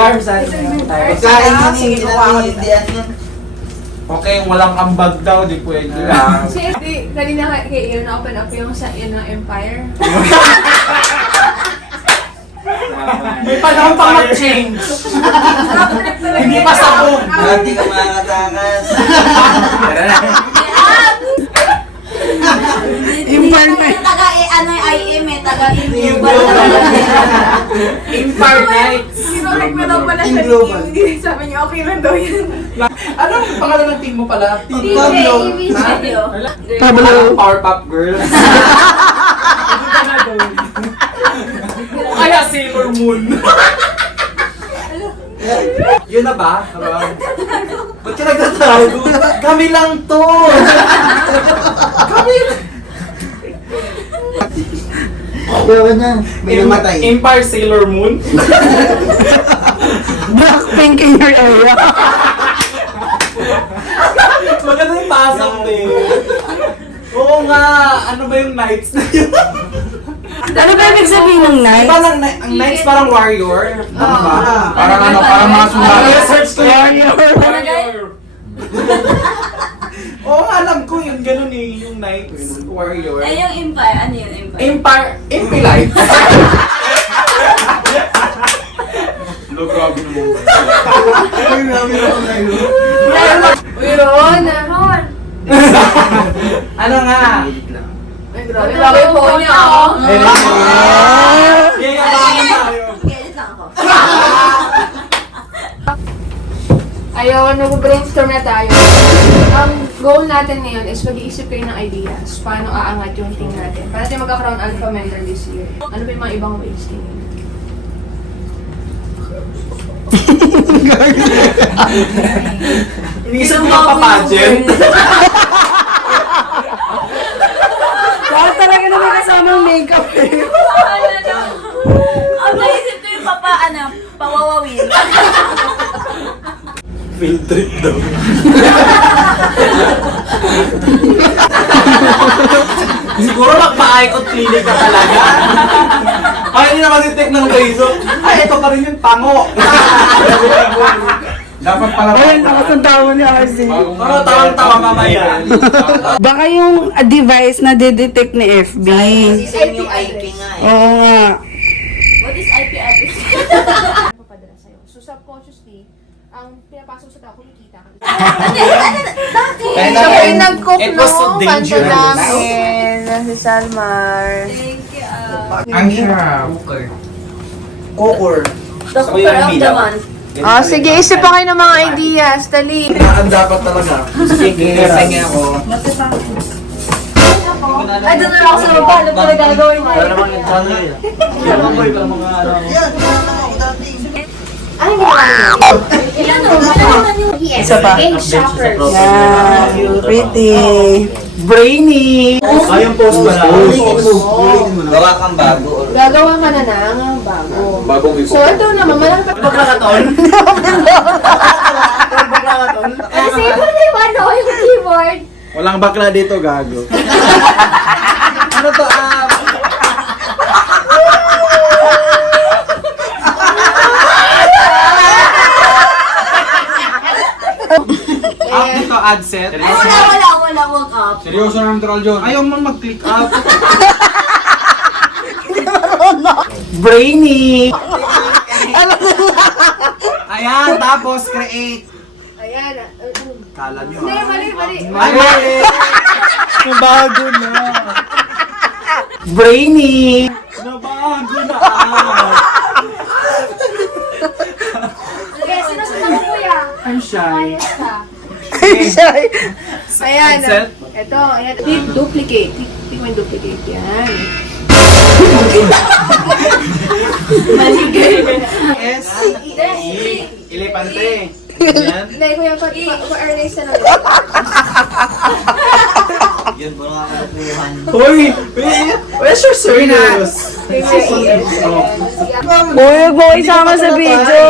Carbs, ano yan? Pagkain yun, hindi namin hindihan yun. Okay, walang ambag daw, di pwede lang. Kasi kanina kay na-open up yung sa yun ng Empire. May panahon pang mag-change. Hindi pa sabog. Hindi ka makakatakas. Taga ano IM eh, taga global. Empire Nights. Sinurek mo daw pala Team sa Global. team. Sabi niya, okay lang daw yan. Anong pangalan ng team mo pala? Team Team Pablo. AV Studio. Parang Powerpuff Girls. O kaya Sailor Moon. Yun na ba? Ba't ka nagtatago? Kami lang to! Kami lang! Pero na, may namatay. Empire Sailor Moon? Blackpink in your area. Maganda yung pasok eh. Oo nga, ano ba yung Knights na yun? Ano ba ibig sabihin ng night? Diba ang Knights parang warrior? Ano ba? Parang ano, parang mga sundalo. Search ko yun. Warrior. Oo, alam ko yun, ganun eh, yung Knights, warrior. Eh yung Empire, ano yun Empire? Empire, Impilites. Lo, grabe naman ba? Ay, marami na ako kayo. Meron, meron. Ano nga? Ay, grabe. Grabe yung phone niya, oh. Kaya nga tayo. Kailan lang ako. Ayaw, nag-brainstorm na tayo. Ang goal natin ngayon is mag-iisip kayo ng ideas. Paano aangat yung team natin. Para natin magkakaroon alpha member this year. Ano ba yung mga ibang ways tingin? Inisip mo pa pageant. Bakit talaga naman kasamang makeup eh? Ang naisip ko yung pawawawin. Field trip daw. Siguro magpa-icon clinic ka talaga. Ay, hindi naman si Tek ng razor. Ay, ito pa rin yung tango. Dapat pala. Ayun, nakasuntawa ni RC. Pero tawang-tawa mamaya. Baka yung device na detect ni FB. Same yung IP nga eh. Oo nga. What is IP address? Papadala sa'yo. So, subconsciously, ang pinapasok sa tao, kumikita ka. Kaya Siya po yung nag-cook it was so nung kanta dangerous. namin. Si Salmar. Thank you. Ang sarap. Kokor. The cooker of the month. Oh, sige, isip pa kayo ng mga ideas. Dali. Ang dapat talaga. Sige, nga ako. Ay, doon na ako sa baba. Ano pala gagawin mo? Wala namang nagtalo eh. Yan mo yung mga ano. Yan, wala na ako dati. Ano yung mga Ilan o? Ilan yung Isa pa. Yeah, pretty. Brainy! Ayong post ba na? Ulitin mo na. Gawa kang bago. Gagawa ka na ng bago. Bagong ipon. So, ito naman, malapit. Baklakaton? Kasi, pwede ba no, yung keyboard? Walang bakla dito, gago. Ano to? Up dito, ad set. Ay, wala. Wag up. Seryoso na neutral John. Ayaw mo mag-click up. Brainy! Ayan, tapos create. Ayan. Kala nyo Hindi, mali. Ay, mali! Nabago na. Brainy! Nabago na. Sige, sinusunod mo kuya. I'm shy. Ayos ka. Shy. Ayan. Set. Ito, ayan. Click duplicate. Click mo yung duplicate. Yan. Maligay. S. Ilepante. Yan. Hindi, kuya, pa-erase na lang. Yun, puro nga kalukuhan. Hoy! Where's your service? Uy, huwag mo isama sa video.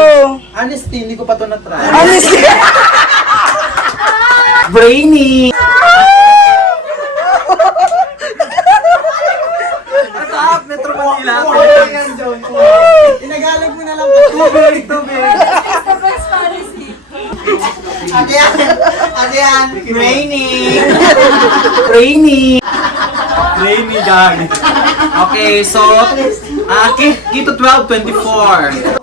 Honestly, hindi ko pa ito na-try. Honestly. Brainy! Ito up, Metro Manila. Tinagalog mo na lang. Tubig, tubig. Ate yan. Rainy. Rainy gang. Okay, so, Kito 12, 24.